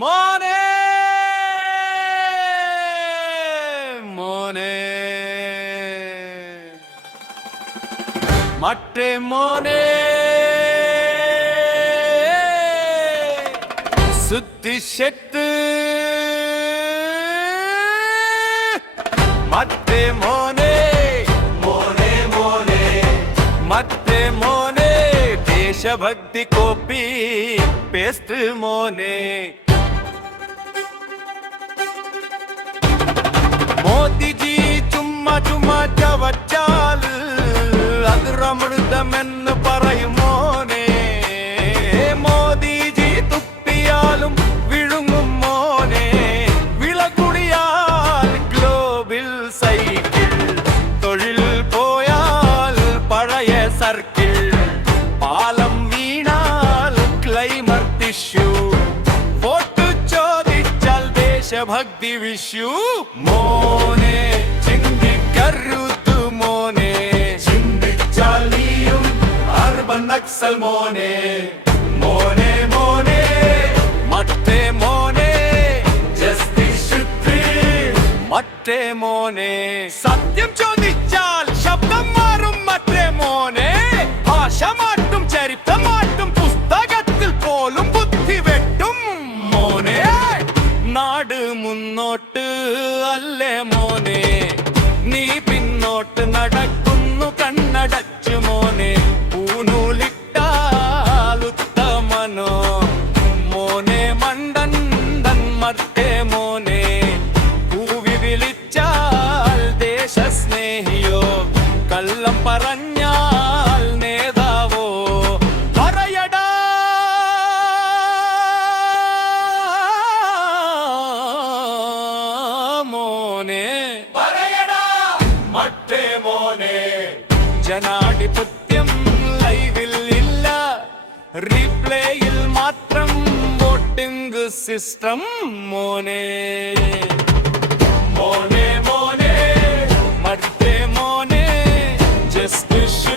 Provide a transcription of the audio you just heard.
മോനെ മോനെ മറ്റേ മോനെ சுத்தி செத்து மத்தே மோனே மோனே மோனே மத்தே மோனே தேசபக்தி கோப்பி பேஸ்ட் மோனே മോദി ജി ചുമ്മാ ചുമ്മാ ചവച്ചാൽ അത് അമൃതമെന്ന് പറയും മോനെ. മോദി ജി തുപ്പിയാലും വിഴുങ്ങും മോനെ. വിളകുടിയാൽ ഗ്ലോബൽ സൈക്കിൾ, തൊഴിൽ പോയാൽ പഴയ സർക്കിൾ, പാലം വീണാൽ ക്ലൈമർ ടിഷ്യൂ, വോട്ട് ചോദിച്ചാൽ ദേശഭക്തി വിഷു. മോനെ ചിന്തിക്കരുത് മോനെ, ചിന്തിച്ചാൽ നീയും അർബൻ നക്സൽ മോനെ. മോനെ മോനെ മറ്റേ മോനെ ജസ്റ്റിസ് മറ്റേ മോനെ. സത്യം ചോദിച്ചാൽ ശബ്ദം മാറും മറ്റേ മോനെ. ഭാഷ മാറ്റും, ചരിത്രം മാറ്റും, പുസ്തകത്തിൽ പോലും ബുദ്ധി വെട്ടും മോനെ. നാട് മുന്നോട്ട് അല്ലേ മോനെ, നീ പിന്നോട്ട് നടക്കുന്നു കണ്ണടച്ചു മോനെ. പൂനൂലിട്ടാൽ ഉത്തമനോ മോനെ, മണ്ടൻ മറ്റേ മോനെ. പൂവി വിളിച്ചാൽ ദേശസ്നേഹിയോ, കള്ളം പറഞ്ഞാൽ നേതാവോ. പറയടാ മോനെ, പറയടാ മറ്റേ മോനെ. ജനാധിപത്യം ലൈവിൽ ഇല്ല, റീപ്ലേയിൽ മാത്രം വോട്ടിംഗ് സിസ്റ്റം മോനെ. മോനെ മോനെ മറ്റേ മോനെ ജസ്റ്റിസ്